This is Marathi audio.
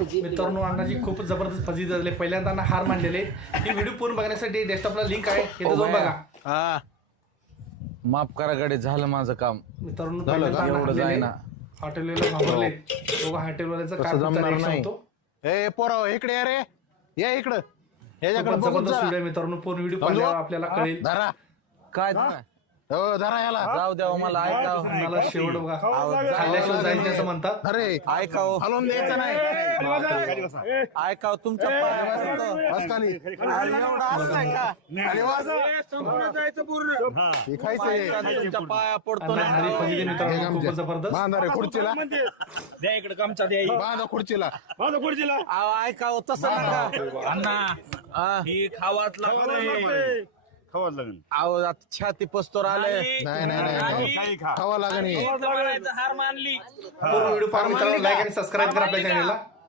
मित्रांनो अण्णाची खूप जबरदस्त फजिती झाली. पहिल्यांदा अण्णा हार मांडलेले. ही व्हिडिओ पूर्ण बघण्यासाठी डेस्कटॉपला लिंक आहे, इथे जाऊन बघा. हा माफ करा गडे, झालं माझं काम. मित्रांनो एवढं जाईना. हॉटेलवाले घाबरले. दोघं हॉटेलवाल्याचं काम जमणार नाही. होतो. ए पोराव इकडे या रे, या इकडं. ह्याच्याकडे खूपच जबरदस्त व्हिडिओ मित्रांनो. पूर्ण व्हिडिओ पाहिल्यावर आपल्याला कळेल. धरा काय हो धरा याला. जाऊ द्या मला, ऐका मला शेवट बघा खाल्ल्याशिवाय जाईल असं म्हणतात. अरे ऐका हलवून द्यायचं नाही. ऐका तुमच्या तुमच्या पाया पडतो अण्णा हरी फजिती मित्रांनो खूपच जबरदस्त. बांधा रे खुर्चीला, द्या इकडे गमचा द्या. बांधा खुर्चीला. ऐका तसं नका अण्णा, ही खावाच लागतंय. खावाच लागेल. अहो आता छाती पस्तोर आले. नाही नाही नाही खावा लागेल. हार मानली. पूर्ण व्हिडिओ पाहा मित्रांनो. लाईक आणि सबस्क्राईब करा आपल्या चॅनलला.